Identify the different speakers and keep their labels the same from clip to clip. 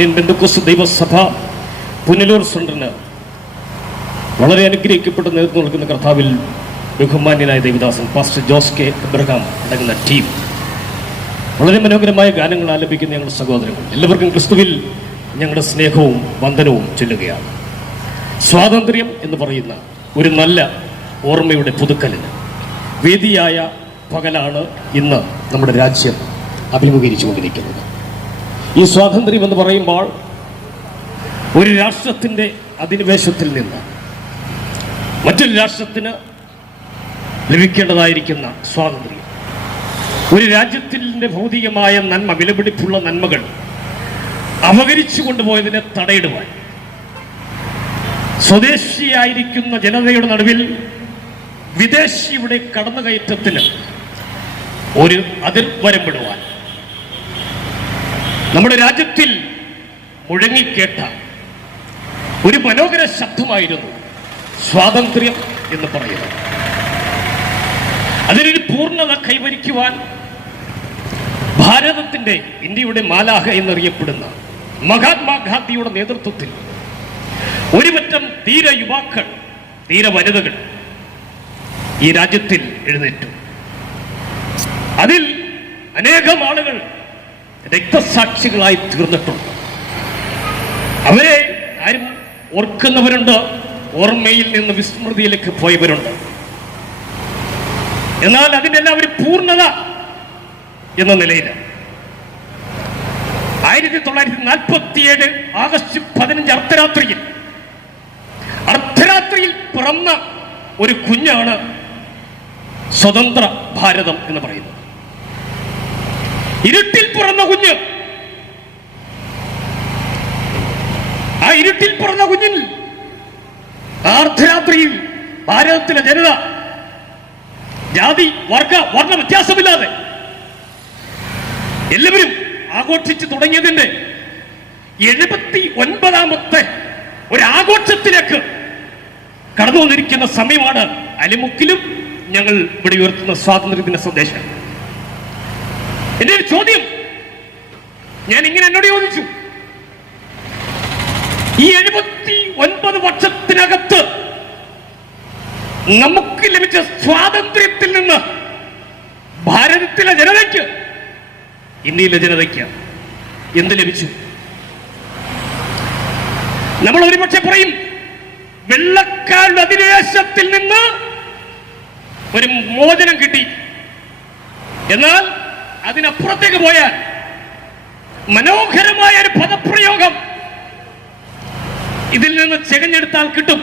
Speaker 1: Indian ബന്ധുക്കോസ് ദൈവസഭ പുനലൂർ സെന്ററിന് വളരെ അനുഗ്രഹിക്കപ്പെട്ട നേതൃത്വം നൽകുന്ന കർത്താവിൽ ബഹുമാന്യനായ Devidasan pastor Jose K Abraham അടങ്ങുന്ന ടീം. വളരെ മനോഹരമായ ഗാനങ്ങൾ ആലപിക്കുന്ന ഞങ്ങളുടെ സഹോദരങ്ങൾ. എല്ലാവർക്കും ക്രിസ്തുവിൽ ഞങ്ങളുടെ സ്നേഹവും വന്ദനവും ചൊല്ലുകയാണ്. സ്വാതന്ത്ര്യം എന്ന് പറയുന്ന ഒരു നല്ല ഓർമ്മയുടെ പുതുക്കലിന് വേദിയായ പകലാണ് ഇന്ന് നമ്മുടെ രാജ്യം അഭിമുഖീകരിച്ചുകൊണ്ടിരിക്കുന്നത്. ഈ സ്വാതന്ത്ര്യം എന്ന് പറയുമ്പോൾ ഒരു രാഷ്ട്രത്തിന്റെ അധിനിവേശത്തിൽ നിന്ന് മറ്റൊരു രാഷ്ട്രത്തിന് ലഭിക്കേണ്ടതായിരിക്കുന്ന സ്വാതന്ത്ര്യം. ഒരു രാജ്യത്തിന്റെ ഭൗതികമായ നന്മ വിലപിടിപ്പുള്ള നന്മകൾ അപകരിച്ചു കൊണ്ടുപോയതിനെ തടയിടുവാൻ സ്വദേശിയായിരിക്കുന്ന ജനതയുടെ നടുവിൽ വിദേശിയുടെ കടന്നുകയറ്റത്തിന് ഒരു അതിർവരമ്പിടുവാൻ നമ്മുടെ രാജ്യത്തിൽ മുഴങ്ങിക്കേട്ട ഒരു മനോഹര ശബ്ദമായിരുന്നു സ്വാതന്ത്ര്യം എന്ന് പറയുന്നത്. അതിനൊരു പൂർണത കൈവരിക്കുവാൻ ഭാരതത്തിന്റെ ഇന്ത്യയുടെ മാലാഹ എന്നറിയപ്പെടുന്ന മഹാത്മാഗാന്ധിയുടെ നേതൃത്വത്തിൽ ഒരുപറ്റം തീര യുവാക്കൾ തീര വനിതകൾ ഈ രാജ്യത്തിൽ എഴുന്നേറ്റു. അതിൽ അനേകം ആളുകൾ രക്തസാക്ഷികളായി തീർന്നിട്ടുണ്ട്. അവരെ ആരും ഓർക്കുന്നവരുണ്ട് ഓർമ്മയിൽ നിന്ന് വിസ്മൃതിയിലേക്ക് പോയവരുണ്ട്. എന്നാൽ അതിന്റെ എല്ലാം ഒരു പൂർണത എന്ന നിലയിൽ ആയിരത്തി തൊള്ളായിരത്തി നാൽപ്പത്തിയേഴ് ആഗസ്റ്റ് പതിനഞ്ച് അർദ്ധരാത്രിയിൽ അർദ്ധരാത്രിയിൽ പിറന്ന ഒരു കുഞ്ഞാണ് സ്വതന്ത്ര ഭാരതം എന്ന് പറയുന്നത്. ഇരുട്ടിൽ പിറന്ന കുഞ്ഞ്. ആ ഇരുട്ടിൽ പിറന്ന കുഞ്ഞിൽ അർദ്ധരാത്രിയിൽ ഭാരതത്തിലെ ജനത ജാതി വർഗ വർണ വ്യത്യാസമില്ലാതെ എല്ലാവരും ആഘോഷിച്ചു തുടങ്ങിയതിന്റെ എഴുപത്തി ഒൻപതാമത്തെ ഒരു ആഘോഷത്തിലേക്ക് കടന്നു വന്നിരിക്കുന്ന സമയമാണ് അലിമുക്കിലും ഞങ്ങൾ ഇവിടെ ഉയർത്തുന്ന സ്വാതന്ത്ര്യത്തിന്റെ സന്ദേശം. എന്റെ ഒരു ചോദ്യം. ഞാൻ ഇങ്ങനെ എന്നോട് ചോദിച്ചു. ഈ എഴുപത്തി ഒൻപത് വർഷത്തിനകത്ത് നമുക്ക് ലഭിച്ച സ്വാതന്ത്ര്യത്തിൽ നിന്ന് ഭാരതത്തിലെ ജനതയ്ക്ക് ഇന്ത്യയിലെ ജനതയ്ക്ക് എന്ത് ലഭിച്ചു? നമ്മൾ ഒരുപക്ഷെ പറയും വെള്ളക്കാരുടെ അധിനിവേശത്തിൽ നിന്ന് ഒരു മോചനം കിട്ടി. എന്നാൽ അതിനപ്പുറത്തേക്ക് പോയാൽ മനോഹരമായ ഒരു പദപ്രയോഗം ഇതിൽ നിന്ന് ചെകഞ്ഞെടുത്താൽ കിട്ടും.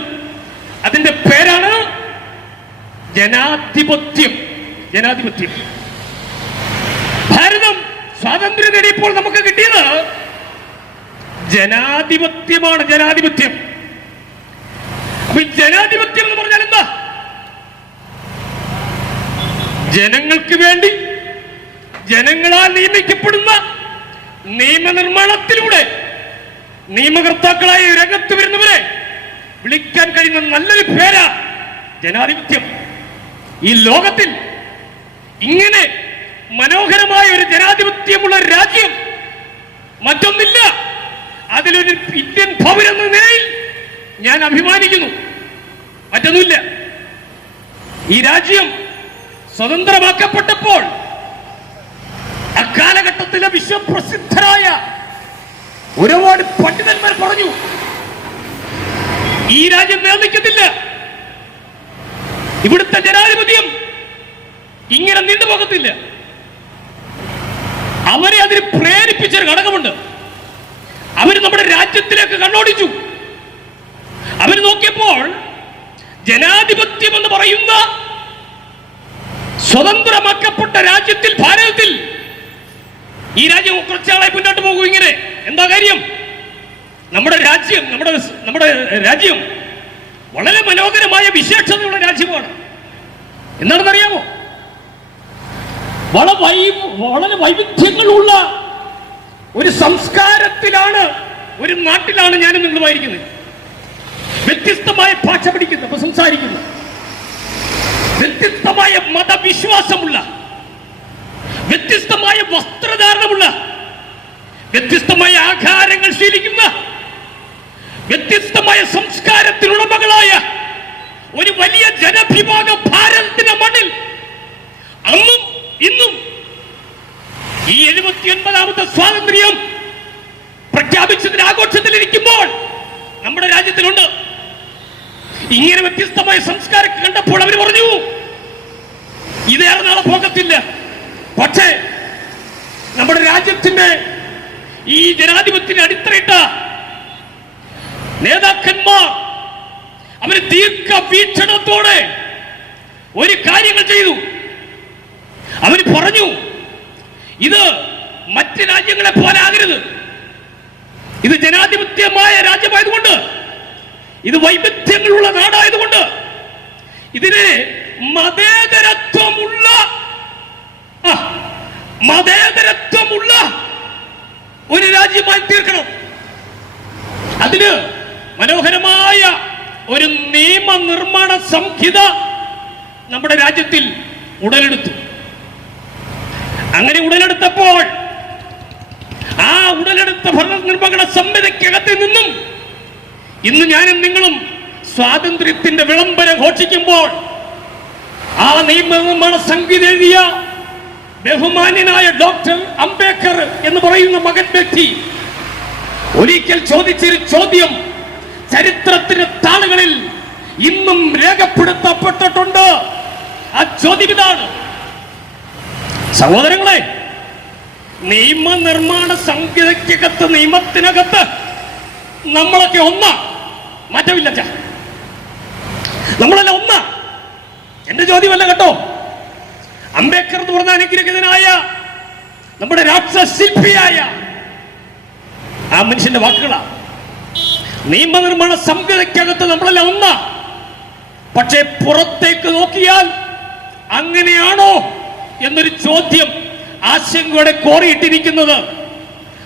Speaker 1: അതിന്റെ പേരാണ് ജനാധിപത്യം. ജനാധിപത്യം. ഭാരതം സ്വാതന്ത്ര്യം നേടിയപ്പോൾ നമുക്ക് കിട്ടിയത് ജനാധിപത്യമാണ് ജനാധിപത്യം. അപ്പൊ ജനാധിപത്യം എന്ന് പറഞ്ഞാൽ എന്താ? ജനങ്ങൾക്ക് വേണ്ടി ജനങ്ങളാൽ നിയമിക്കപ്പെടുന്ന നിയമനിർമ്മാണത്തിലൂടെ നിയമകർത്താക്കളായി രംഗത്ത് വരുന്നവരെ വിളിക്കാൻ കഴിയുന്ന നല്ലൊരു പേരാ ജനാധിപത്യം. ഈ ലോകത്തിൽ ഇങ്ങനെ മനോഹരമായ ഒരു ജനാധിപത്യമുള്ള രാജ്യം മറ്റൊന്നില്ല. അതിലൊരു ഇന്ത്യൻ പൗരൻ എന്ന നിലയിൽ ഞാൻ അഭിമാനിക്കുന്നു. മറ്റൊന്നുമില്ല. ഈ രാജ്യം സ്വതന്ത്രമാക്കപ്പെട്ടപ്പോൾ അക്കാലഘട്ടത്തിലെ വിശ്വപ്രസിദ്ധരായ ഒരുപാട് പണ്ഡിതന്മാർ പറഞ്ഞു ഈ രാജ്യം നിലനിൽക്കത്തില്ല ഇവിടുത്തെ ജനാധിപത്യം ഇങ്ങനെ നീണ്ടുപോകത്തില്ല അവരെ അതിന് പ്രേരിപ്പിച്ചൊരു ഘടകമുണ്ട്. അവർ നമ്മുടെ രാജ്യത്തിലേക്ക് കണ്ണോടിച്ചു. അവർ നോക്കിയപ്പോൾ ജനാധിപത്യം എന്ന് പറയുന്ന സ്വതന്ത്രമാക്കപ്പെട്ട രാജ്യത്തിൽ ഭാരതത്തിൽ ഈ രാജ്യം കുറച്ചാളായി മുന്നോട്ട് പോകും ഇങ്ങനെ. എന്താ കാര്യം? നമ്മുടെ രാജ്യം നമ്മുടെ നമ്മുടെ രാജ്യം വളരെ മനോഹരമായ വിശേഷതയുള്ള രാജ്യമാണ്. എന്താണെന്നറിയാമോ? വളരെ വൈ വളരെ വൈവിധ്യങ്ങളുള്ള ഒരു സംസ്കാരത്തിലാണ് ഒരു നാട്ടിലാണ് ഞാനും നിങ്ങളുമായിരിക്കുന്നത്. വ്യത്യസ്തമായ ഭാഷ പഠിക്കുന്നത് അപ്പൊ സംസാരിക്കുന്നു. വ്യത്യസ്തമായ മതവിശ്വാസമുള്ള വ്യത്യസ്തമായ ബന്ധമുള്ള വ്യത്യസ്തമായ ആഹാരങ്ങൾ ശീലിക്കുന്ന വ്യത്യസ്തമായ സംസ്കാരത്തിനുടമകളായ ഒരു വലിയ ജനവിഭാഗ ഭാരതത്തിന്റെ മണ്ണിൽ അന്നും ഇന്നും ഈ എഴുപത്തി ഒൻപതാമത്തെ സ്വാതന്ത്ര്യം പ്രഖ്യാപിച്ചതിന് ആഘോഷത്തിലിരിക്കുമ്പോൾ നമ്മുടെ രാജ്യത്തിലുണ്ട്. ഇങ്ങനെ വ്യത്യസ്തമായ സംസ്കാരം കണ്ടപ്പോൾ അവർ പറഞ്ഞു ഇതേറെ നാളെ പോകത്തില്ല. പക്ഷേ നമ്മുടെ രാജ്യത്തിന്റെ ഈ ജനാധിപത്യത്തിന് അടിത്തറയിട്ട നേതാക്കന്മാർ അവർ ദീർഘ വീക്ഷണത്തോടെ ഒരു കാര്യങ്ങൾ ചെയ്തു. അവർ പറഞ്ഞു ഇത് മറ്റ് രാജ്യങ്ങളെ പോലെ ആകരുത്. ഇത് ജനാധിപത്യമായ രാജ്യമായതുകൊണ്ട് ഇത് വൈവിധ്യങ്ങളുള്ള നാടായതുകൊണ്ട് ഇതിന് മതേതരത്വമുള്ള ആ, മതേതരത്വമുള്ള ഒരു രാജ്യമായി തീർക്കണം. അതിന് മനോഹരമായ ഒരു നിയമനിർമ്മാണ സംഹിത നമ്മുടെ രാജ്യത്തിൽ ഉടലെടുത്തു. അങ്ങനെ ഉടലെടുത്തപ്പോൾ ആ ഉടലെടുത്ത ഭരണനിർവഹണ സംഹിതയ്ക്കകത്ത് നിന്നും ഇന്ന് ഞാനും നിങ്ങളും സ്വാതന്ത്ര്യത്തിന്റെ വിളംബരം ഘോഷിക്കുമ്പോൾ ആ നിയമനിർമ്മാണ സംഹിത എഴുതിയ ബഹുമാന്യനായ ഡോക്ടർ അംബേദ്കർ എന്ന് പറയുന്ന മകൻ വ്യക്തി ഒരിക്കൽ ചോദിച്ചൊരു ചോദ്യം ചരിത്രത്തിന് താളുകളിൽ ഇന്നും രേഖപ്പെടുത്തപ്പെട്ടിട്ടുണ്ട്. ആ ചോദ്യം ഇതാണ്. സഹോദരങ്ങളെ നിയമനിർമ്മാണ സംഹിതയ്ക്കകത്ത് നിയമത്തിനകത്ത് നമ്മളൊക്കെ ഒന്നാ മാറ്റമില്ല. നമ്മളല്ല ഒന്നാ. എന്റെ ചോദ്യമല്ല കേട്ടോ. അംബേദ്കർ എന്ന് പറഞ്ഞ അനുഗ്രഹിതനായ നമ്മുടെ രാക്ഷശില്പിയായ ആ മനുഷ്യന്റെ വാക്കുകളാണ് നിയമനിർമ്മാണ സംഹിതയ്ക്കകത്ത് നമ്മളെല്ലാം ഒന്ന. പക്ഷേ പുറത്തേക്ക് നോക്കിയാൽ അങ്ങനെയാണോ എന്നൊരു ചോദ്യം ആശങ്കയോടെ കോറിയിട്ടിരിക്കുന്നത്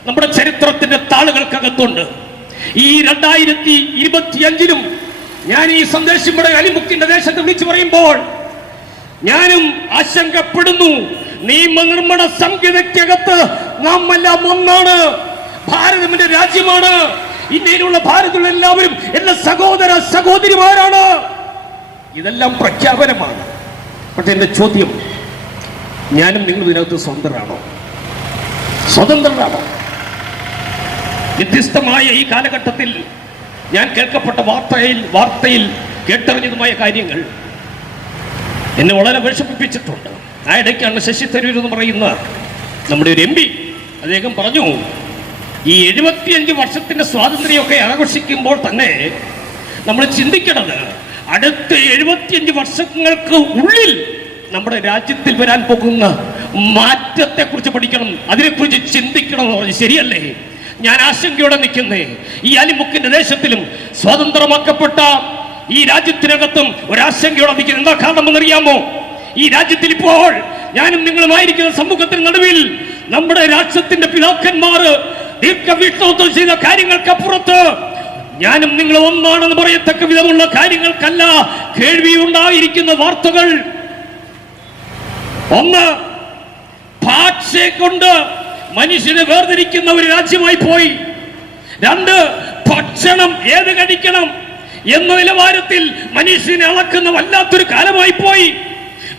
Speaker 1: നമ്മുടെ ചരിത്രത്തിന്റെ താളുകൾക്കകത്തുണ്ട്. ഈ രണ്ടായിരത്തി ഇരുപത്തിയഞ്ചിലും ഞാൻ ഈ സന്ദേശം ഇവിടെ അലിമുക്കിന്റെ ദേശത്ത് വിളിച്ചു പറയുമ്പോൾ ഞാനും ആശങ്കപ്പെടുന്നു. നിയമനിർമ്മാണ സംഹിതയ്ക്കകത്ത് നാം എല്ലാം ഒന്നാണ്. ഭാരതം എന്റെ രാജ്യമാണ്. ഇന്ത്യയിലുള്ള ഭാരതത്തിലുള്ള എല്ലാവരും എന്റെ സഹോദര സഹോദരിമാരാണ്. ഇതെല്ലാം പ്രഖ്യാപനമാണ്. പക്ഷെ എന്റെ ചോദ്യം ഞാനും നിങ്ങൾ ഇതിനകത്ത് സ്വതന്ത്രരാണോ? സ്വതന്ത്രരാണോ? വ്യത്യസ്തമായ ഈ കാലഘട്ടത്തിൽ ഞാൻ കേൾക്കപ്പെട്ട വാർത്തയിൽ വാർത്തയിൽ കേട്ടറിഞ്ഞതുമായ കാര്യങ്ങൾ. എന്നെ വളരെ വിഷമിപ്പിച്ചിട്ടുണ്ട്. ആ ഇടയ്ക്കാണ് ശശി തരൂർ എന്ന് പറയുന്ന നമ്മുടെ ഒരു എം പി അദ്ദേഹം പറഞ്ഞു ഈ എഴുപത്തിയഞ്ച് വർഷത്തിന്റെ സ്വാതന്ത്ര്യമൊക്കെ ആഘോഷിക്കുമ്പോൾ തന്നെ നമ്മൾ ചിന്തിക്കണത് അടുത്ത എഴുപത്തിയഞ്ച് വർഷങ്ങൾക്ക് ഉള്ളിൽ നമ്മുടെ രാജ്യത്തിൽ വരാൻ പോകുന്ന മാറ്റത്തെ കുറിച്ച് പഠിക്കണം. അതിനെക്കുറിച്ച് ചിന്തിക്കണം എന്ന് പറഞ്ഞു ശരിയല്ലേ? ഞാൻ ആശങ്കയോടെ നിൽക്കുന്നേ. ഈ അലിമുക്കിന്റെ ദേശത്തിലും സ്വതന്ത്രമാക്കപ്പെട്ട ഈ രാജ്യത്തിനകത്തും ഒരാശങ്കയോടെ നിൽക്കുന്നത് എന്താ കാരണമെന്നറിയാമോ? ഈ രാജ്യത്തിൽ ഇപ്പോൾ ഞാനും നിങ്ങളുമായിരിക്കുന്ന സമൂഹത്തിന് നടുവിൽ നമ്മുടെ രാഷ്ട്രത്തിന്റെ പിതാക്കന്മാർ ദീർഘവീക്ഷണത്വം ചെയ്ത കാര്യങ്ങൾക്കപ്പുറത്ത് ഞാനും നിങ്ങൾ ഒന്നാണെന്ന് പറയത്തക്ക വിധമുള്ള കാര്യങ്ങൾക്കല്ല കേൾവിയുണ്ടായിരിക്കുന്ന വാർത്തകൾ. ഒന്ന് ഭാഷയെ കൊണ്ട് മനുഷ്യനെ വേർതിരിക്കുന്ന ഒരു രാജ്യമായി പോയി. രണ്ട് ഭക്ഷണം ഏത് കഴിക്കണം? എന്ന നിലവാരത്തിൽ മനുഷ്യനെ അളക്കുന്ന വല്ലാത്തൊരു കാലമായി പോയി.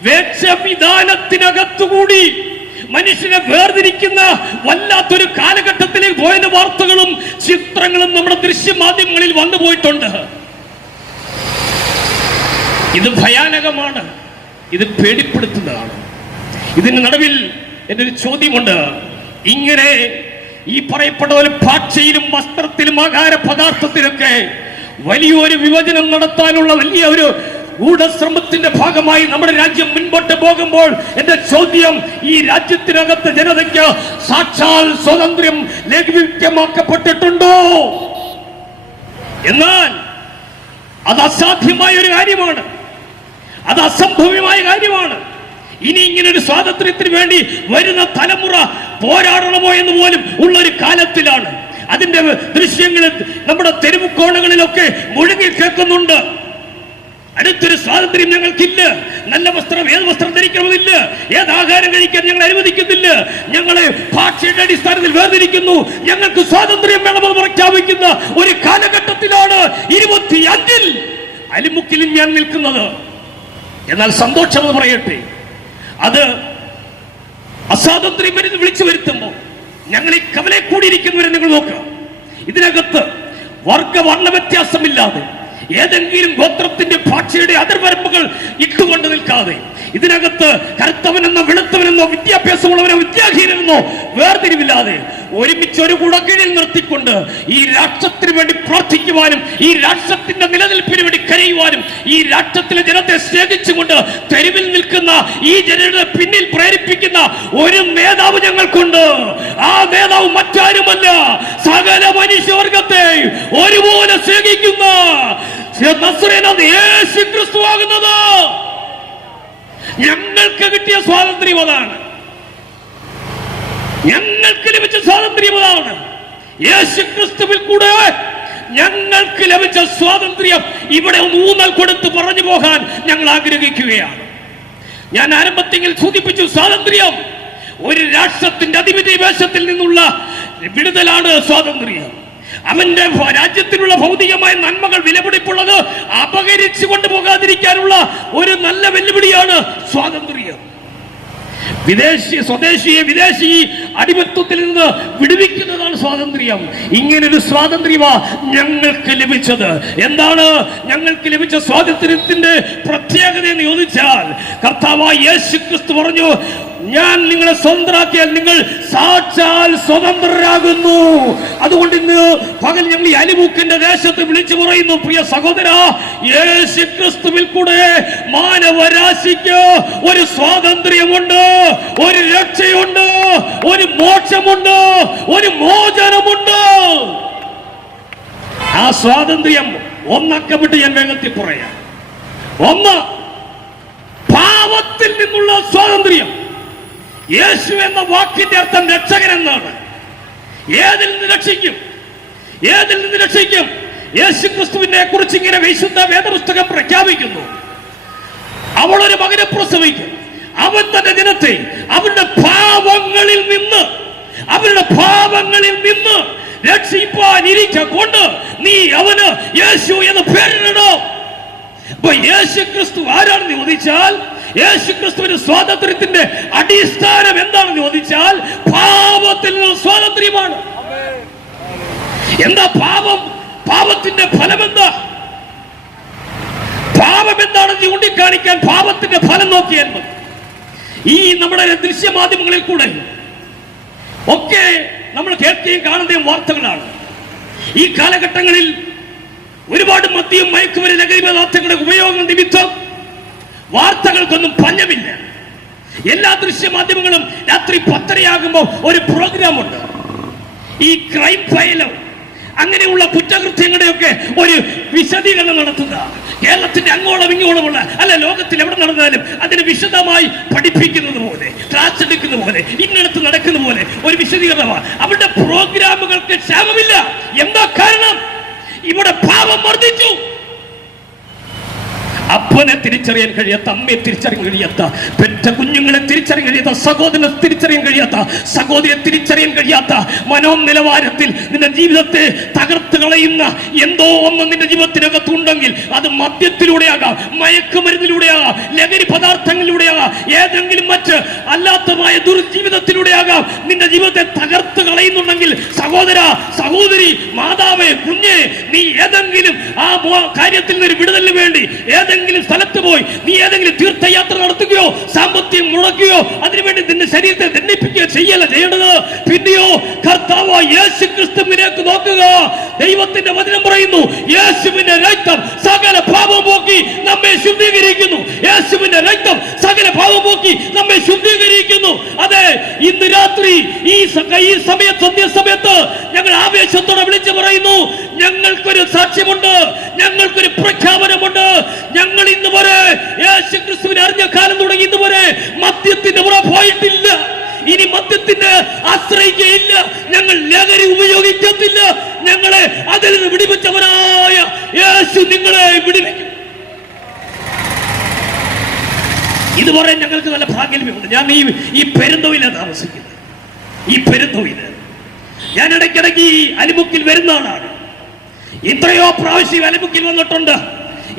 Speaker 1: വേക്ഷവിധാനത്തിനകത്തുകൂടി മനുഷ്യനെ വേർതിരിക്കുന്ന വല്ലാത്തൊരു കാലഘട്ടത്തിലേക്ക് പോയതിന്റെ വാർത്തകളും ചിത്രങ്ങളും നമ്മുടെ ദൃശ്യമാധ്യമങ്ങളിൽ വന്നു പോയിട്ടുണ്ട്. ഇത് ഭയാനകമാണ്. ഇത് പേടിപ്പെടുത്തുന്നതാണ്. ഇതിന് നടുവിൽ എന്റെ ഒരു ചോദ്യമുണ്ട്. ഇങ്ങനെ ഈ പറയപ്പെട്ട പോലെ ഭാഷയിലും വസ്ത്രത്തിലും ആഹാര പദാർത്ഥത്തിലൊക്കെ വലിയൊരു വിഭജനം നടത്താനുള്ള വലിയ ഒരു ഗൂഢശ്രമത്തിന്റെ ഭാഗമായി നമ്മുടെ രാജ്യം മുൻപോട്ട് പോകുമ്പോൾ എന്റെ ചോദ്യം ഈ രാജ്യത്തിനകത്ത് ജനതയ്ക്ക് സാക്ഷാൽ സ്വാതന്ത്ര്യം ലഘുവിക്കമാക്കപ്പെട്ടിട്ടുണ്ടോ എന്നാൽ അത് അസാധ്യമായ ഒരു കാര്യമാണ്. അത് അസംഭവ്യമായ കാര്യമാണ്. ഇനി ഇങ്ങനെ ഒരു സ്വാതന്ത്ര്യത്തിന് വേണ്ടി വരുന്ന തലമുറ പോരാടണമോ എന്ന് പോലും ഉള്ള ഒരു കാലത്തിലാണ്. അതിന്റെ ദൃശ്യങ്ങൾ നമ്മുടെ തെരുവ് കോണുകളിലൊക്കെ മുഴുകി കേൾക്കുന്നുണ്ട്. അടുത്തൊരു സ്വാതന്ത്ര്യം ഞങ്ങൾക്കില്ല. നല്ല വസ്ത്രം ഏത് വസ്ത്രം ധരിക്കണമെന്നില്ല. ഏത് ആഹാരം കഴിക്കാൻ ഞങ്ങൾ അനുവദിക്കുന്നില്ല. ഞങ്ങളെ ഭാഷയുടെ അടിസ്ഥാനത്തിൽ വേർതിരിക്കുന്നു. ഞങ്ങൾക്ക് സ്വാതന്ത്ര്യം വേണമെന്ന് പ്രഖ്യാപിക്കുന്ന ഒരു കാലഘട്ടത്തിലാണ് ഇരുപത്തി അഞ്ചിൽ അലിമുക്കിലും ഞാൻ നിൽക്കുന്നത്. എന്നാൽ സന്തോഷം പറയട്ടെ. അത് അസ്വാതന്ത്ര്യം വിളിച്ചു വരുത്തുമ്പോൾ ഞങ്ങൾ ഈ കവലെ കൂടിയിരിക്കുന്നവരെ നിങ്ങൾ നോക്കുക. ഇതിനകത്ത് വർഗ വർണ വ്യത്യാസമില്ലാതെ ഏതെങ്കിലും ഗോത്രത്തിന്റെ ഭാഷയുടെ അതിർവരമ്പുകൾ ഇട്ടുകൊണ്ട് നിൽക്കാതെ ഇതിനകത്ത് കറുത്തവനെന്നോ വെളുത്തവനെന്നോ വിദ്യാഭ്യാസമുള്ളവനോ വിദ്യാഹീനെന്നോ വേർതിരിവില്ലാതെ ഒരുമിച്ച് ഒരു കുടക്കീഴിൽ നിർത്തിക്കൊണ്ട് ഈ രാഷ്ട്രത്തിന് വേണ്ടി പ്രാർത്ഥിക്കുവാനും ഈ രാഷ്ട്രത്തിന്റെ നിലനിൽപ്പിന് വേണ്ടി കരയുവാനും ഈ രാഷ്ട്രത്തിലെ ജനത്തെ സ്നേഹിച്ചുകൊണ്ട് തെരുവിൽ നിൽക്കുന്ന ഈ ജനങ്ങളുടെ പിന്നിൽ പ്രേരിപ്പിക്കുന്ന ഒരു നേതാവ് ഞങ്ങൾക്കുണ്ട്. ആ നേതാവ് മറ്റാരുമല്ല. സകല മനുഷ്യവർഗത്തെ ഒരുപോലെ സ്നേഹിക്കുന്ന ഞങ്ങൾക്ക് കിട്ടിയ സ്വാതന്ത്ര്യം അതാണ്. ഞങ്ങൾക്ക് ലഭിച്ച സ്വാതന്ത്ര്യം അതാണ്. യേശു ക്രിസ്തുവിൽ കൂടെ ഞങ്ങൾക്ക് ലഭിച്ച സ്വാതന്ത്ര്യം ഇവിടെ ഊന്നൽ കൊടുത്ത് പറഞ്ഞു പോകാൻ ഞങ്ങൾ ആഗ്രഹിക്കുകയാണ്. ഞാൻ ആരംഭത്തിൽ സൂചിപ്പിച്ചു സ്വാതന്ത്ര്യം. ഒരു രാഷ്ട്രത്തിന്റെ അധിപതിവേശത്തിൽ നിന്നുള്ള വിടുതലാണ് സ്വാതന്ത്ര്യം. അവന്റെ രാജ്യത്തിനുള്ള ഭൗതികമായ നന്മകൾ വിലപിടിപ്പുള്ളത് അപകരിച്ചു കൊണ്ടുപോകാതിരിക്കാനുള്ള ഒരു നല്ല വെല്ലുവിളിയാണ് സ്വാതന്ത്ര്യം. വിദേശി സ്വദേശിയെ വിദേശി അടിമത്വത്തിൽ നിന്ന് വിടുവിക്കുന്നതാണ് സ്വാതന്ത്ര്യം. ഇങ്ങനൊരു സ്വാതന്ത്ര്യമാ ഞങ്ങൾക്ക് ലഭിച്ചത്. എന്താണ് ഞങ്ങൾക്ക് ലഭിച്ച സ്വാതന്ത്ര്യത്തിന്റെ പ്രത്യേകത എന്ന് ചോദിച്ചാൽ കർത്താവായ യേശു ക്രിസ്തു പറഞ്ഞു ഞാൻ നിങ്ങളെ സ്വന്തമാക്കിയാൽ നിങ്ങൾ സാക്ഷാൽ സ്വതന്ത്രരാകുന്നു. അതുകൊണ്ട് ഇന്ന് പകൽ ഞങ്ങൾ ഈ അലിമുക്കിന്റെ ദേശത്ത് വിളിച്ചു പറയുന്നു പ്രിയ സഹോദര യേശു ക്രിസ്തുവിൽ കൂടെ മാനവരാശിക്ക് ഒരു സ്വാതന്ത്ര്യമുണ്ട് ഒരു രക്ഷയുണ്ട് ഒരു മോക്ഷമുണ്ട് ഒരു മോചനമുണ്ട്. ആ സ്വാതന്ത്ര്യം ഒന്നക്കമിട്ട് ഞാൻ വേഗത്തിൽ പറയാം. ഒന്ന് പാവത്തിൽ നിന്നുള്ള സ്വാതന്ത്ര്യം. യേശു എന്ന വാക്കിന്റെ അർത്ഥം രക്ഷകൻ എന്നാണ് ഏതിൽ നിന്ന് രക്ഷിക്കും? ഏതിൽ നിന്ന് രക്ഷിക്കും? യേശു ക്രിസ്തുവിനെ കുറിച്ച് ഇങ്ങനെ വിശുദ്ധ വേദപുസ്തകം പ്രഖ്യാപിക്കുന്നു. അവൾ ഒരു മകനെ പ്രസവിക്കും. അവൻ തന്റെ ജനത്തെ അവരുടെ ഭാവങ്ങളിൽ നിന്ന് അവരുടെ ഭാവങ്ങളിൽ നിന്ന് രക്ഷിപ്പാൻ ഇരിക്കൊണ്ട് നീ അവന് യേശു എന്ന് പേരിടണം. യേശു ക്രിസ്തു ആരാണെന്ന് ചോദിച്ചാൽ യേശു ക്രിസ്തുവിന്റെ സ്വാതന്ത്ര്യത്തിന്റെ അടിസ്ഥാനം എന്താണെന്ന് ചോദിച്ചാൽ പാപത്തിൽ നിന്നുള്ള സ്വാതന്ത്ര്യമാണ്. എന്താ പാപം? പാപത്തിന്റെ ഫലം എന്താ പാപം എന്താണെന്ന് ചൂണ്ടിക്കാണിക്കാൻ പാപത്തിന്റെ ഫലം നോക്കിയാൽ മതി ഈ നമ്മുടെ ദൃശ്യമാധ്യമങ്ങളിൽ കൂടെ ഒക്കെ നമ്മൾ കേൾക്കുകയും കാണുകയും വാർത്തകളാണ്. ഈ കാലഘട്ടങ്ങളിൽ ഒരുപാട് മദ്യം മയക്കുമരുന്ന് ലഹരി പദാർത്ഥങ്ങളുടെ ഉപയോഗം നിമിത്തം വാർത്തകൾക്കൊന്നും പഞ്ഞമില്ല. എല്ലാ ദൃശ്യ മാധ്യമങ്ങളും രാത്രി പത്തരയാകുമ്പോൾ ഒരു പ്രോഗ്രാം ഉണ്ട് ഈ ക്രൈം ഫയലോ അങ്ങനെയുള്ള കുറ്റകൃത്യങ്ങളുടെയൊക്കെ ഒരു വിശദീകരണം നടത്തുക കേരളത്തിന്റെ അങ്ങോളം ഇങ്ങോളമുള്ള അല്ല ലോകത്തിൽ എവിടെ നടന്നാലും അതിന് വിശദമായി പഠിപ്പിക്കുന്നത് പോലെ ക്ലാസ് എടുക്കുന്ന പോലെ ഇന്നടത്ത് നടക്കുന്ന പോലെ ഒരു വിശദീകരണമാണ്. അവരുടെ പ്രോഗ്രാമുകൾക്ക് ക്ഷാമമില്ല. എന്താ കാരണം? ഇവിടെ പാപം വർദ്ധിച്ചു. അപ്പനെ തിരിച്ചറിയാൻ കഴിയാത്ത അമ്മയെ തിരിച്ചറിയാൻ കഴിയാത്ത പെറ്റ കുഞ്ഞുങ്ങളെ തിരിച്ചറിയാൻ കഴിയാത്ത സഹോദരനെ തിരിച്ചറിയാൻ കഴിയാത്ത സഹോദരിയെ തിരിച്ചറിയാൻ കഴിയാത്ത മനോനിലവാരത്തിൽ നിന്റെ ജീവിതത്തെ തകർത്ത് കളയുന്ന എന്തോ ഒന്ന് നിന്റെ ജീവിതത്തിനകത്ത് ഉണ്ടെങ്കിൽ അത് മദ്യത്തിലൂടെയാകാം മയക്കുമരുന്നിലൂടെയാകാം ലഹരി പദാർത്ഥങ്ങളിലൂടെയാകാം ഏതെങ്കിലും മറ്റ് അല്ലാത്തമായ ദുർജീവിതത്തിലൂടെയാകാം നിന്റെ ജീവിതത്തെ തകർത്ത് കളയുന്നുണ്ടെങ്കിൽ സഹോദര സഹോദരി മാതാവേ കുഞ്ഞെ നീ ഏതെങ്കിലും ആ കാര്യത്തിൽ നിന്ന് വിടുതലിന് വേണ്ടി ഏതെങ്കിലും സ്ഥലത്ത് പോയി നീ ഏതെങ്കിലും തീർത്ഥയാത്ര നടത്തുകയോ സാമ്പത്തികം മുടക്കുകയോ അതിനുവേണ്ടി നിന്റെ ശരീരത്തെ ദണ്ഡിപ്പിക്കുകയോ ചെയ്യല്ല. ചെയ്യേണ്ടത് പിന്നെയോ കർത്താവ് യേശു ക്രിസ്തുവിനേക്ക് നോക്കുക. ദൈവത്തിന്റെ വചനം പറയുന്നു യേശുവിന്റെ രക്തം സകല പാപം പോക്കി നമ്മെ ശുദ്ധീകരിക്കുന്നു. യേശുവിന്റെ രക്തം സകല പാപം പോക്കി നമ്മെ ശുദ്ധീകരിക്കുന്നു. അതെ ഇന്ന് രാത്രി ഈ ഈ സമയത്ത് ഞങ്ങൾ ആവേശത്തോടെ വിളിച്ചു പറയുന്നു ഞങ്ങൾക്കൊരു സാക്ഷ്യമുണ്ട് ഞങ്ങൾക്കൊരു പ്രഖ്യാപനമുണ്ട്. ഞങ്ങൾ ഇന്ന് വരെ യേശു ക്രിസ്തുവിനെ അറിഞ്ഞ കാലം തുടങ്ങി ഇന്ന് വരെ മദ്യത്തിന്റെ പുറ പോയിട്ടില്ല. ഇനി മദ്യത്തിന് ആശ്രയിക്കുകയില്ല ഞങ്ങൾ ലഹരി ഉപയോഗിക്കത്തില്ല. ഞങ്ങളെ അതിൽ നിന്ന് വിടിവിച്ചവനായ യേശു നിങ്ങളെ വിടിവിക്കും. ഇത് പറയാൻ ഞങ്ങൾക്ക് നല്ല ഭാഗ്യമുണ്ട് ഞാൻ ഈ ഈ പെരുന്തോയിലാണ് താമസിക്കുന്നത്. ഈ പെരുന്തോയിൽ. ഞാൻ ഇടയ്ക്കിടയ്ക്ക് ഈ അലിമുക്കിൽ വരുന്ന ആളാണ്. ഇത്രയോ പ്രാവശ്യം അലിമുക്കിൽ വന്നിട്ടുണ്ട്.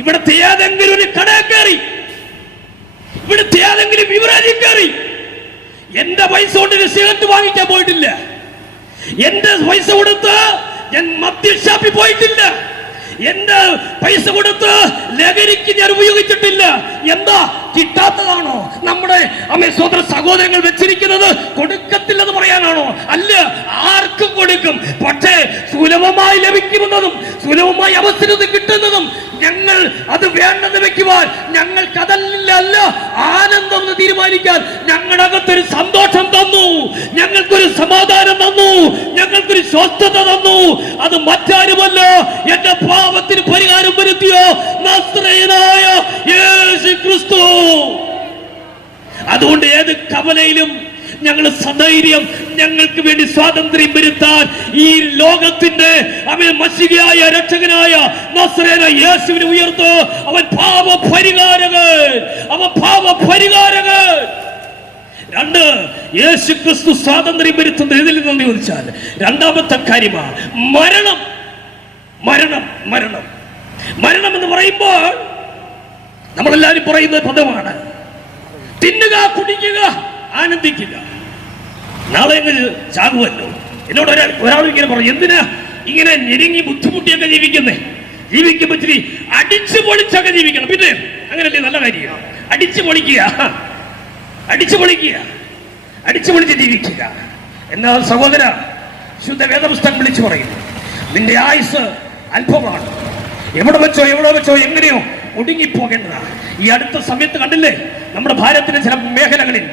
Speaker 1: ഇവിടെ ഏതെങ്കിലും ഒരു കട കയറി. ഇവിടെ ഏതെങ്കിലും വിവരാജി കയറി. എന്റെ പൈസ കൊണ്ട് ഒരു സിഗരറ്റ് വാങ്ങിക്കാൻ പോയിട്ടില്ല. എന്റെ പൈസ കൊടുത്ത് ഞാൻ മദ്യഷാപ്പിൽ പോയിട്ടില്ല. എന്റെ പൈസ കൊടുത്ത് ലഹരിക്ക് ഞാൻ ഉപയോഗിച്ചിട്ടില്ല. എന്താ? കിട്ടാത്തതാണോ? നമ്മുടെ അമ്മ സഹോദര സഹോദരങ്ങൾ വെച്ചിരിക്കുന്നത് കൊടുക്കത്തില്ലെന്ന് പറയാനാണോ? അല്ല ആർക്കും കൊടുക്കും. പക്ഷേ സുലഭമായി ലഭിക്കുന്നതും സുലഭമായി അവസരത കിട്ടുന്നതും ഞങ്ങൾ അത് വേണ്ടെന്ന് വെക്കുവാൻ ഞങ്ങൾക്ക് അതല്ല ആനന്ദം തീരുമാനിക്കാൻ ഞങ്ങളകത്തൊരു സന്തോഷം തന്നു. ഞങ്ങൾക്കൊരു സമാധാനം തന്നു. ഞങ്ങൾക്കൊരു സ്വസ്ഥത തന്നു. അത് മറ്റാരുമല്ല. എന്റെ പാപത്തിന് പരിഹാരം വരുത്തിയോ യേശു ക്രിസ്തു അതുകൊണ്ട് ഏത് കവലയിലും ഞങ്ങൾ സധൈര്യം ഞങ്ങൾക്ക് വേണ്ടി സ്വാതന്ത്ര്യം വരുത്താൻ ഈ ലോകത്തിന്റെ അവൻ മസികയായ രക്ഷകനായ നസ്രേന യേശുവിനെ ഉയർത്തു. അവൻ പാപ പരിഹാരകൻ അവൻ പാപ പരിഹാരകൻ രണ്ട് യേശു ക്രിസ്തു സ്വാതന്ത്ര്യം വരുത്തുന്നത് ഇതിൽ നിന്ന് ചോദിച്ചാൽ രണ്ടാമത്തെ കാര്യമാണ് മരണം. മരണം മരണം. മരണം എന്ന് പറയുമ്പോൾ നമ്മളെല്ലാവരും പറയുന്ന പദമാണ് തിന്നുക കുടിക്കുക. ആനന്ദിക്കുക നാളെ ചാകുമല്ലോ എന്നോട് ഒരാൾ ഒരാൾ ഇങ്ങനെ പറഞ്ഞു എന്തിനാ ഇങ്ങനെ ഞെരുങ്ങി ബുദ്ധിമുട്ടിയൊക്കെ ജീവിക്കുന്നേ? ജീവിക്കുമ്പോ ഇച്ചിരി അടിച്ചു പൊളിച്ചൊക്കെ ജീവിക്കണം. പിന്നെ അങ്ങനല്ലേ നല്ല കാര്യം. അടിച്ചു പൊളിക്കുക. അടിച്ചു പൊളിക്കുക. അടിച്ചു പൊളിച്ച് ജീവിക്കുക. എന്നാൽ സഹോദര ശുദ്ധ വേദപുസ്തകം വിളിച്ചു പറയുന്നു നിന്റെ ആയുസ് അല്പമാണ്. എവിടെ വെച്ചോ എവിടെ വെച്ചോ എങ്ങനെയോ ഒടുങ്ങിപ്പോകേണ്ടതാണ്. ഈ അടുത്ത സമയത്ത് കണ്ടില്ലേ നമ്മുടെ ഭാരതത്തിലെ ചില മേഖലകളിൽ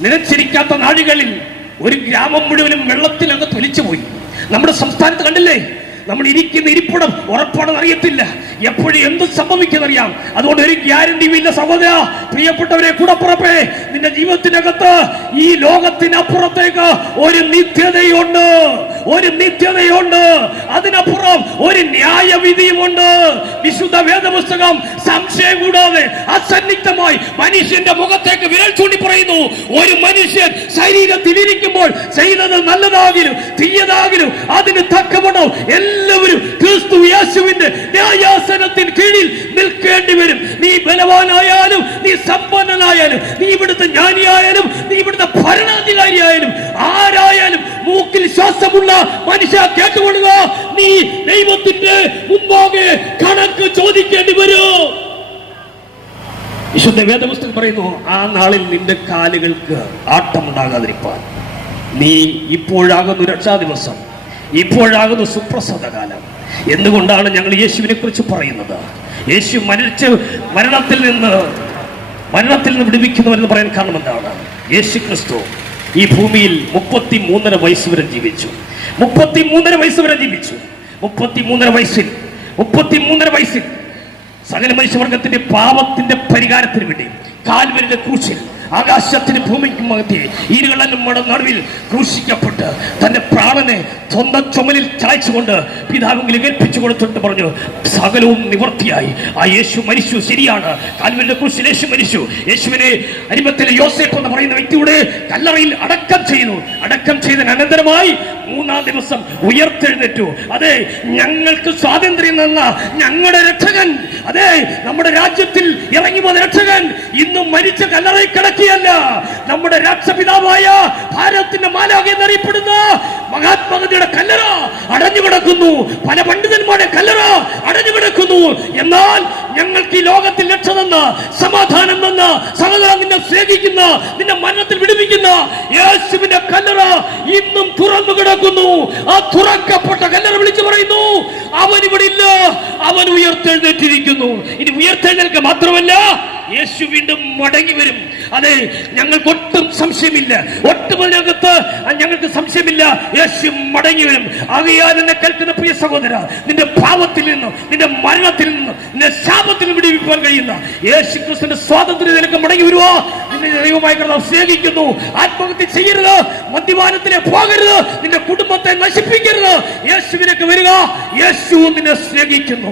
Speaker 1: നിലച്ചിരിക്കാത്ത നാടുകളിൽ ഒരു ഗ്രാമം മുഴുവനും വെള്ളത്തിലങ്ങ് തൊലിച്ചുപോയി. നമ്മുടെ സംസ്ഥാനത്ത് കണ്ടില്ലേ? നമ്മൾ ഇരിക്കുന്ന ഇരിപ്പിടം ഉറപ്പാണെന്ന് അറിയത്തില്ല. എപ്പോഴും എന്ത് സംഭവിക്കുന്നറിയാം അതുകൊണ്ട് ഒരു ഗ്യാരണ്ടിയും ഇല്ല സഹോദര പ്രിയപ്പെട്ടവരെ കൂടപ്പുറപ്പേ നിന്റെ ജീവിതത്തിനകത്ത് ഈ ലോകത്തിനപ്പുറത്തേക്ക് ഒരു നിത്യതയുണ്ട്. ഒരു നിത്യതയുണ്ട്. അതിനപ്പുറം ഒരു ന്യായവിധിയുമുണ്ട്. വിശുദ്ധ വേദപുസ്തകം സംശയം കൂടാതെ അസന്നിഗ്ധമായി മനുഷ്യന്റെ മുഖത്തേക്ക് വിരൽ ചൂണ്ടി പറയുന്നു. ഒരു മനുഷ്യൻ ശരീരത്തിലിരിക്കുമ്പോൾ ചെയ്തത് നല്ലതാകിലും തീയതാകിലും അതിന് തക്കമണോ എല്ലാവരും ക്രിസ്തു യേശുവിന്റെ ന്യായാസനത്തിന് കീഴിൽ നിൽക്കേണ്ടി വരും. നീ ബലവാനായാലും നീ സമ്പന്നനായാലും നീ ഇവിടുത്തെ ജ്ഞാനിയായാലും നീ ഇവിടുത്തെ ഭരണാധികാരിയായാലും ആരായാലും മൂക്കിൽ ശ്വാസമുള്ള മനുഷ്യ കേട്ടുകൊള്ളുക. നീ ദൈവത്തിന്റെ മുമ്പാകെ കണക്ക് ചോദിക്കേണ്ടി വരും. വിശുദ്ധ വേദപുസ്തകം പറയുന്നു ആ നാളിൽ നിന്റെ കാലുകൾക്ക് ആട്ടം ആട്ടമുണ്ടാകാതിരിപ്പാൻ. നീ ഇപ്പോഴാകുന്നു രക്ഷാ ദിവസം ഇപ്പോഴാകുന്നു സുപ്രസാദ കാലം എന്തുകൊണ്ടാണ് ഞങ്ങൾ യേശുവിനെ കുറിച്ച് പറയുന്നത്? യേശു മരിച്ച് മരണത്തിൽ നിന്ന് മരണത്തിൽ നിന്ന് വിടുവിക്കുന്നവരെന്ന് പറയാൻ കാരണം എന്താണ്? യേശു ക്രിസ്തു ഈ ഭൂമിയിൽ മുപ്പത്തി മൂന്നര വയസ്സ് വരെ ജീവിച്ചു. മുപ്പത്തി മൂന്നര വയസ്സ് വരെ ജീവിച്ചു. മുപ്പത്തി മൂന്നര വയസ്സിൽ മുപ്പത്തി മൂന്നര വയസ്സിൽ സകല മനുഷ്യവർഗത്തിന്റെ പാപത്തിന്റെ പരിഹാരത്തിന് വേണ്ടി കാൽവരിന്റെ ക്രൂശിൽ ആകാശത്തിന് ഭൂമിക്കും മധ്യേ ഇരുകളനും നടുവിൽ ക്രൂശിക്കപ്പെട്ട് തന്റെ പ്രാണനെ സ്വന്തം ചുമലിൽ ചായച്ചുകൊണ്ട് പിതാവെങ്കിൽ ഏൽപ്പിച്ചു കൊടുത്തിട്ട് പറഞ്ഞു സകലവും നിവർത്തിയായി. ആ യേശു മരിച്ചു ശരിയാണ്. കാൽവിന്റെ ക്രൂശിൽ യേശു മരിച്ചു. യേശുവിനെ അരിമത്തിലെ യോസേഫ് എന്ന് പറയുന്ന വ്യക്തിയുടെ കല്ലറയിൽ അടക്കം ചെയ്യുന്നു അടക്കം ചെയ്തതിന് അനന്തരമായി മൂന്നാം ദിവസം ഉയർത്തെഴുന്നേറ്റു. അതെ ഞങ്ങൾക്ക് സ്വാതന്ത്ര്യം തന്ന ഞങ്ങളുടെ രക്ഷകൻ. അതെ നമ്മുടെ രാജ്യത്തിൽ ഇറങ്ങി വന്ന രക്ഷകൻ ഇന്നും മരിച്ച കല്ലറയിൽ കിടക്കുകയല്ല നമ്മുടെ രാഷ്ട്രപിതാവായ ഭാരതത്തിന്റെ മാലാഖ എന്നറിയപ്പെടുന്ന മഹാത്മാഗാന്ധിയുടെ കല്ലറ അടഞ്ഞു കിടക്കുന്നു. പല പണ്ഡിതന്മാരുടെ കല്ലറ അടഞ്ഞു കിടക്കുന്നു. എന്നാൽ ഞങ്ങൾക്ക് ഈ ലോകത്തിൽ രക്ഷ തന്ന സമാധാനം തന്ന സഹോദരൻ നിന്നെ സ്നേഹിക്കുന്ന നിന്നെ മരണത്തിൽ വിടുവിക്കുന്ന യേശുവിന്റെ കല്ലറ ഇന്നും തുറന്നു കിടക്കുന്നു. ആ തുറക്കപ്പെട്ട കല്ലറ വിളിച്ചു പറയുന്നു അവൻ ഇവിടെ ഇല്ല. അവൻ ഉയർത്തെഴുന്നേറ്റിരിക്കുന്നു. ഇനി ഉയർത്തെഴുന്നേൽക്ക് മാത്രമല്ല യേശു വീണ്ടും മടങ്ങി വരും. അതെ ഞങ്ങൾക്ക് ഒട്ടും സംശയമില്ല. ഒട്ടും അതിനകത്ത് ഞങ്ങൾക്ക് സംശയമില്ല. യേശു മടങ്ങി വരും. ആകയാൽ എന്നെ കേൾക്കുന്ന പ്രിയ സഹോദര നിന്റെ ഭാവത്തിൽ നിന്നും നിന്റെ മരണത്തിൽ നിന്നും നിന്റെ ശാപത്തിൽ നിന്ന് വിടിവിപ്പാൻ കഴിയുന്ന യേശു ക്രിസ്തുവിന്റെ സ്വാതന്ത്ര്യം നിനക്ക് മടങ്ങി വരുവോ? നിന്നെ ദൈവമായി കർത്താവ് സ്നേഹിക്കുന്നു. ആത്മഹത്യ ചെയ്യരുത്. മദ്യപാനത്തിന് പോകരുത്. നിന്റെ കുടുംബത്തെ നശിപ്പിക്കരുത്. യേശുവിനൊക്കെ വരിക. യേശു നിന്നെ സ്നേഹിക്കുന്നു.